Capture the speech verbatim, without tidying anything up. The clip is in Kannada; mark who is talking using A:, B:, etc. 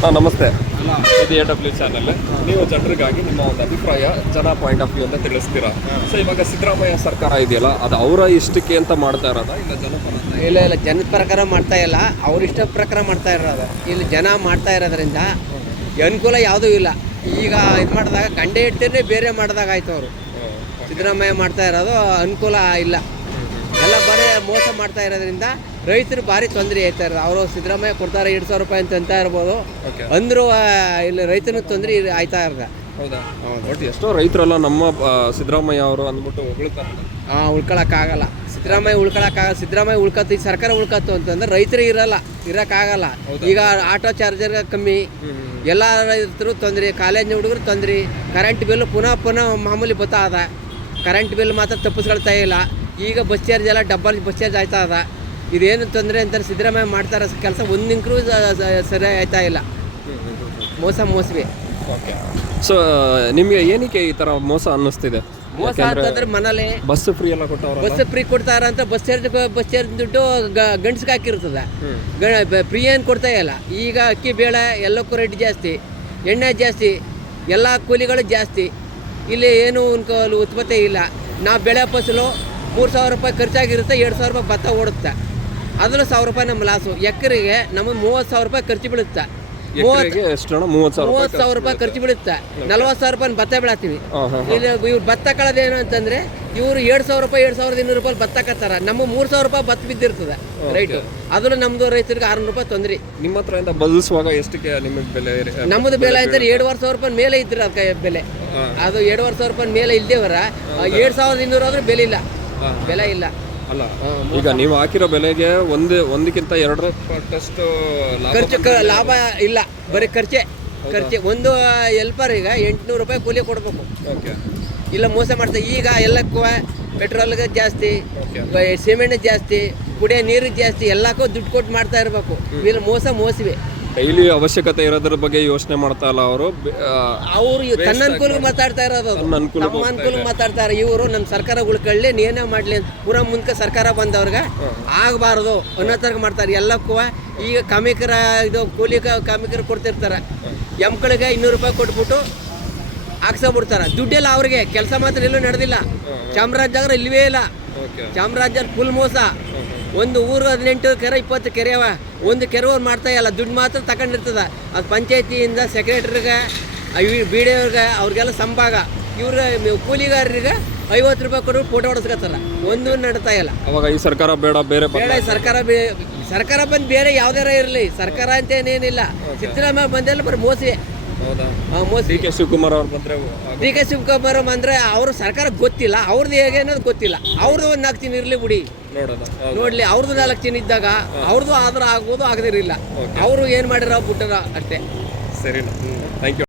A: ಹಾಂ ನಮಸ್ತೆ. ಇದು ಎ ಡಬ್ಲ್ಯೂ ಚಾನಲ್. ನೀವು ಜನರಿಗಾಗಿ ನಿಮ್ಮ ಒಂದು ಅಭಿಪ್ರಾಯ ಜನ ಪಾಯಿಂಟ್ ಆಫ್ ವ್ಯೂ ಅಂತ ತಿಳಿಸ್ತೀರಾ. ಸೊ ಇವಾಗ ಸಿದ್ದರಾಮಯ್ಯ ಸರ್ಕಾರ ಇದೆಯಲ್ಲ, ಅದು ಅವರ ಇಷ್ಟಕ್ಕೆ ಅಂತ ಮಾಡ್ತಾ ಇರೋದಾ ಇಲ್ಲ ಜನಪರ?
B: ಇಲ್ಲ ಇಲ್ಲ ಜನದ ಪ್ರಕಾರ ಮಾಡ್ತಾ ಇಲ್ಲ, ಅವ್ರ ಇಷ್ಟ ಪ್ರಕಾರ ಮಾಡ್ತಾ ಇರೋದು. ಇಲ್ಲಿ ಜನ ಮಾಡ್ತಾ ಇರೋದ್ರಿಂದ ಅನುಕೂಲ ಯಾವುದೂ ಇಲ್ಲ. ಈಗ ಇದು ಮಾಡಿದಾಗ ಗಂಡೆ ಇಡ್ತೇನೆ ಬೇರೆ ಮಾಡಿದಾಗ ಆಯ್ತು. ಅವರು ಸಿದ್ದರಾಮಯ್ಯ ಮಾಡ್ತಾ ಇರೋದು ಅನುಕೂಲ ಇಲ್ಲ, ಎಲ್ಲ ಬರೀ ಮೋಸ ಮಾಡ್ತಾ ಇರೋದ್ರಿಂದ ರೈತರು ಭಾರಿ ತೊಂದರೆ ಆಯ್ತಾ ಇರೋದು. ಅವರು ಸಿದ್ದರಾಮಯ್ಯ ಕೊಡ್ತಾರೆ ಎರಡು ಸಾವಿರ ರೂಪಾಯಿ ಅಂತ ಅಂತ ಇರ್ಬೋದು, ಅಂದರೂ ಇಲ್ಲಿ ರೈತನ ತೊಂದರೆ ಆಯ್ತಾ ಇರೋದು.
A: ಹೌದಾ? ಬಟ್ ಎಷ್ಟೋ ರೈತರೆಲ್ಲ ನಮ್ಮ ಸಿದ್ದರಾಮಯ್ಯ ಅವರು ಅಂದ್ಬಿಟ್ಟು ಉಳ್ತಾರೆ.
B: ಹಾಂ, ಉಳ್ಕೊಳಕ್ಕಾಗಲ್ಲ. ಸಿದ್ದರಾಮಯ್ಯ ಉಳ್ಕೊಳಕ್ಕಾಗಲ್ಲ. ಸಿದ್ದರಾಮಯ್ಯ ಉಳ್ಕತ್ತು, ಈ ಸರ್ಕಾರ ಉಳ್ಕತ್ತು ಅಂತಂದ್ರೆ ರೈತರು ಇರಲ್ಲ, ಇರೋಕ್ಕಾಗಲ್ಲ. ಈಗ ಆಟೋ ಚಾರ್ಜರ್ ಕಮ್ಮಿ, ಎಲ್ಲ ರೈತರು ತೊಂದರೆ, ಕಾಲೇಜಿನ ಹುಡುಗರು ತೊಂದರೆ, ಕರೆಂಟ್ ಬಿಲ್ ಪುನಃ ಪುನಃ ಮಾಮೂಲಿ ಬತ್ತಾ ಅದ. ಕರೆಂಟ್ ಬಿಲ್ ಮಾತ್ರ ತಪ್ಪಿಸ್ಕೊಳ್ತಾ ಇಲ್ಲ. ಈಗ ಬಸ್ ಚಾರ್ಜ್ ಎಲ್ಲ ಡಬ್ಬಲ್ ಬಸ್ ಚಾರ್ಜ್ ಆಯ್ತಾ ಅದ. ಇದೇನು ತೊಂದರೆ ಅಂತಾರೆ ಸಿದ್ದರಾಮಯ್ಯ ಮಾಡ್ತಾರ ಕೆಲಸ ಒಂದಿಂಕ್ರೂ ಸರಿ ಆಯ್ತಾ ಇಲ್ಲ. ಮೋಸ ಮೋಸವೇ.
A: ಓಕೆ. ಸೊ ನಿಮಗೆ ಏನಕ್ಕೆ ಈ ಥರ ಮೋಸ ಅನ್ನಿಸ್ತಿದೆ?
B: ಮೋಸ ಅಂತಂದ್ರೆ ಮನೇಲಿ
A: ಬಸ್ ಫ್ರೀ ಎಲ್ಲ ಕೊಟ್ಟವ್ರು,
B: ಬಸ್ ಫ್ರೀ ಕೊಡ್ತಾರ ಅಂತ ಬಸ್ ಚಾರ್ಜ್ ಬಸ್ ಚಾರ್ಜ್ ದುಡ್ಡು ಗಂಡ್ಸ್ಗೆ ಹಾಕಿರ್ತದೆ. ಫ್ರೀ ಏನು ಕೊಡ್ತಾ ಇಲ್ಲ. ಈಗ ಅಕ್ಕಿ ಬೇಳೆ ಎಲ್ಲಕ್ಕೂ ರೇಟ್ ಜಾಸ್ತಿ, ಎಣ್ಣೆ ಜಾಸ್ತಿ, ಎಲ್ಲ ಕೂಲಿಗಳು ಜಾಸ್ತಿ. ಇಲ್ಲಿ ಏನು ಉತ್ಪತ್ತಿ ಇಲ್ಲ. ನಾವು ಬೆಳೆ ಫಸಲು ಮೂರು ಸಾವಿರ ರೂಪಾಯಿ ಖರ್ಚಾಗಿರುತ್ತೆ, ಎರಡು ಸಾವಿರ ರೂಪಾಯಿ ಭತ್ತ ಓಡುತ್ತೆ, ಅದನ್ನು ಸಾವಿರ ರೂಪಾಯಿ ನಮ್ಮ ಲಾಸು. ಎಕರೆಗೆ ನಮಗೆ ಮೂವತ್ತು ಸಾವಿರ ರೂಪಾಯಿ ಖರ್ಚು ಬೀಳುತ್ತೆ.
A: ಎಷ್ಟು? ಮೂವತ್ತು ಸಾವಿರ
B: ಮೂವತ್ತು ಸಾವಿರ ರೂಪಾಯಿ ಖರ್ಚು ಬೀಳುತ್ತೆ. ನಲ್ವತ್ತು ಸಾವಿರ ರೂಪಾಯಿ ಭತ್ತ ಬೆಳತೀವಿ. ಇಲ್ಲಿ ಇವ್ರು ಭತ್ತ ಕಳೋದೇನು ಅಂತಂದ್ರೆ ಇವರು ಎರಡು ಸಾವಿರ ರೂಪಾಯಿ ಎರಡು ಸಾವಿರದ ಇನ್ನೂರು ರೂಪಾಯಿ ಭತ್ತ ಕತ್ತಾರ. ನಮ್ಮ ಮೂರು ಸಾವಿರ ರೂಪಾಯಿ ಭತ್ತ ಬಿದ್ದಿರ್ತದೆ ರೈಟ್. ಅದನ್ನು ನಮ್ದು ರೈತರಿಗೆ ಆರುನೂರು ರೂಪಾಯಿ ತೊಂದರೆ.
A: ನಿಮ್ಮ ಹತ್ರ ಬದಲಿಸುವಾಗ ಎಷ್ಟಕ್ಕೆ ನಿಮಗೆ ಬೆಲೆ?
B: ನಮ್ಮದು ಬೆಲೆ ಅಂತಾರೆ ಎರಡುವರೆ ಸಾವಿರ ರೂಪಾಯಿ ಮೇಲೆ ಇದ್ರೆ ಅದಕ್ಕೆ ಬೆಲೆ. ಅದು ಎರಡುವರೆ ಸಾವಿರ ರೂಪಾಯಿ ಮೇಲೆ ಇಲ್ದೇವರ ಎರಡು ಸಾವಿರದ ಇನ್ನೂರು ಆದ್ರೆ ಬೆಲೆ ಇಲ್ಲ, ಬೆಲೆ ಇಲ್ಲ.
A: ಅಲ್ಲ, ಈಗ ನೀವು ಹಾಕಿರೋ ಬೆಲೆಗೆ ಒಂದು ಒಂದಕ್ಕಿಂತ ಎರಡರ ಪಟ್ಟಷ್ಟು
B: ಖರ್ಚು ಲಾಭ ಇಲ್ಲ, ಬರೀ ಖರ್ಚೆ ಖರ್ಚೆ. ಒಂದು ಹೆಲ್ಪರ್ ಈಗ ಎಂಟುನೂರು ರೂಪಾಯಿ ಕೂಲಿ ಕೊಡಬೇಕು.
A: ಓಕೆ.
B: ಇಲ್ಲ ಮೋಸ ಮಾಡ್ತಾರೆ. ಈಗ ಎಲ್ಲಕ್ಕೂ ಪೆಟ್ರೋಲ್ಗೆ ಜಾಸ್ತಿ, ಸಿಮೆಂಟ್ ಜಾಸ್ತಿ, ಕುಡಿಯೋ ನೀರು ಜಾಸ್ತಿ, ಎಲ್ಲಕ್ಕೂ ದುಡ್ಡು ಕೊಟ್ಟು ಮಾಡ್ತಾ ಇರಬೇಕು. ಇಲ್ಲಿ ಮೋಸ ಮೋಸವೇ.
A: ಡೈಲಿ ಅವಶ್ಯಕತೆ ಇರೋದ್ರ ಬಗ್ಗೆ ಯೋಚನೆ ಮಾಡ್ತಾ ಇಲ್ಲ ಅವರು.
B: ಅವರು ತನ್ನ ಅನುಕೂಲ ಮಾತಾಡ್ತಾ ಇರೋದು, ನಮ್ಮ ಅನುಕೂಲ ಮಾತಾಡ್ತಾರೆ. ಇವರು ನಮ್ಮ ಸರ್ಕಾರ ಉಳ್ಕೊಳ್ಳಿ, ನೀನೇ ಮಾಡಲಿ ಅಂತ ಪೂರ ಮುಂದೆ ಸರ್ಕಾರ ಬಂದವ್ರಿಗೆ ಆಗಬಾರ್ದು ಅನ್ನೋ ಥರ ಮಾಡ್ತಾರೆ ಎಲ್ಲಕ್ಕೂ. ಈಗ ಕಾಮಿಕರ ಇದು ಕೂಲಿ ಕಾಮಿಕರು ಕೊಡ್ತಿರ್ತಾರೆ, ಎಮ್ಗಳಿಗೆ ಇನ್ನೂರು ರೂಪಾಯಿ ಕೊಟ್ಬಿಟ್ಟು ಹಾಕ್ಸೋಬಿಡ್ತಾರೆ. ದುಡ್ಡೆಲ್ಲ ಅವ್ರಿಗೆ, ಕೆಲಸ ಮಾತ್ರ ಎಲ್ಲೂ ನಡೆದಿಲ್ಲ. ಚಾಮರಾಜನಗರ ಇಲ್ವೇ ಇಲ್ಲ. ಚಾಮರಾಜನಗರ ಫುಲ್ ಮೋಸ. ಒಂದು ಊರು ಹದಿನೆಂಟು ಕೆರೆ ಇಪ್ಪತ್ತು ಕೆರೆ ಅವ, ಒಂದು ಕೆರೆ ಅವ್ರು ಮಾಡ್ತಾ ಇಲ್ಲ, ದುಡ್ಡು ಮಾತ್ರ ತಗೊಂಡಿರ್ತದೆ. ಅದು ಪಂಚಾಯತಿಯಿಂದ ಸೆಕ್ರೆಟ್ರಿಗೆ, ಬಿ ಡಿ ಅವ್ರಿಗೆ, ಅವ್ರಿಗೆಲ್ಲ ಸಂಭಾಗ. ಇವ್ರಿಗೆ ಕೂಲಿಗಾರರಿಗೆ ಐವತ್ತು ರೂಪಾಯಿ ಕೊಟ್ಟು ಫೋಟೋ ಹೊಡೆಸ್ಕೊತಾರ, ಒಂದು ನಡ್ತಾ ಇಲ್ಲ.
A: ಅವಾಗ ಈ ಸರ್ಕಾರ ಬೇಡ, ಬೇರೆ
B: ಬೇಡ ಸರ್ಕಾರ ಸರ್ಕಾರ ಬಂದು ಬೇರೆ ಯಾವ್ದಾರ ಇರಲಿ, ಸರ್ಕಾರ ಅಂತ ಏನೇನಿಲ್ಲ. ಸಿದ್ದರಾಮಯ್ಯ ಬಂದೆಲ್ಲ ಬರೀ ಮೋಸವೇ.
A: ಮೋಸ. ಡಿ ಕೆ ಶಿವಕುಮಾರ್ ಅವ್ರು ಬಂದ್ರೆ
B: ಡಿ ಕೆ ಶಿವಕುಮಾರ್ ಬಂದ್ರೆ ಅವರು ಸರ್ಕಾರ ಗೊತ್ತಿಲ್ಲ, ಅವ್ರದ್ದು ಹೇಗೆ ಅನ್ನೋದು ಗೊತ್ತಿಲ್ಲ. ಅವ್ರದ್ದು ಒಂದು ನಾಲ್ಕು ಚಿನ್ನ ಇರಲಿ ಬಿಡಿ, ನೋಡ್ಲಿ. ಅವ್ರದ್ದು ನಾಲ್ಕು ಚಿನ್ನ ಇದ್ದಾಗ ಅವ್ರದ್ದು ಆದ್ರೆ ಆಗ್ಬೋದು, ಆಗದಿರಲಿಲ್ಲ. ಅವರು ಏನು ಮಾಡಿರೋ ಬಿಟ್ಟಾರ ಅಷ್ಟೇ.
A: ಸರಿ, ಥ್ಯಾಂಕ್ ಯು.